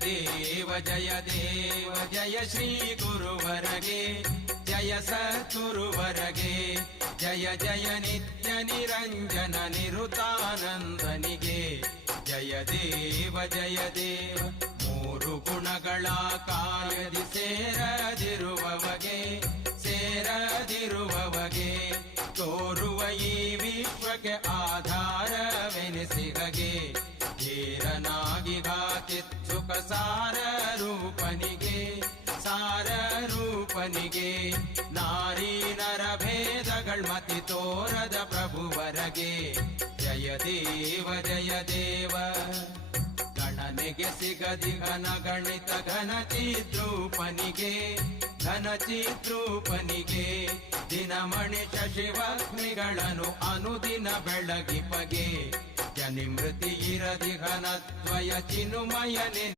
ದೇವ ಜಯ ದೇವ ಜಯ ಶ್ರೀ ಗುರುವರಗೆ ಜಯ ಸದ್ಗುರುವರಗೆ ಜಯ ಜಯ ನಿತ್ಯ ನಿರಂಜನ ನಿರುತಾನಂದನಿಗೆ ಜಯ ದೇವ ಮೂರು ಗುಣಗಳ ಕಾಯದಿ ಸೇರದಿರುವವಗೆ ತೋರುವ ಈ ವಿಶ್ವಕ್ಕೆ ಆಧಾರವೆನಿಸಿಗಗೆ ಧೀರನಾಗಿ ಘಾತಿತ್ಸುಕ ಸಾರ ರೂಪನಿಗೆ ನಾರೀ ನರ ಭೇದಗಳ್ ಮತಿ ತೋರದ ಪ್ರಭುವರಗೆ ಜಯ ದೇವ ಗಣನೆಗೆ ಸಿಗದಿ ಘನ ಗಣಿತ ಘನ ಚಿದ್ರೂಪನಿಗೆ ದಿನಮಣಿ ಶಶಿವಗ್ನಿಗಳನ್ನು ಅನುದಿನ ಬೆಳಗಿಪಗೆ ಜನಿಮೃತಿ ಇರದಿ ಘನದ್ವಯ ಚಿನುಮಯನೆ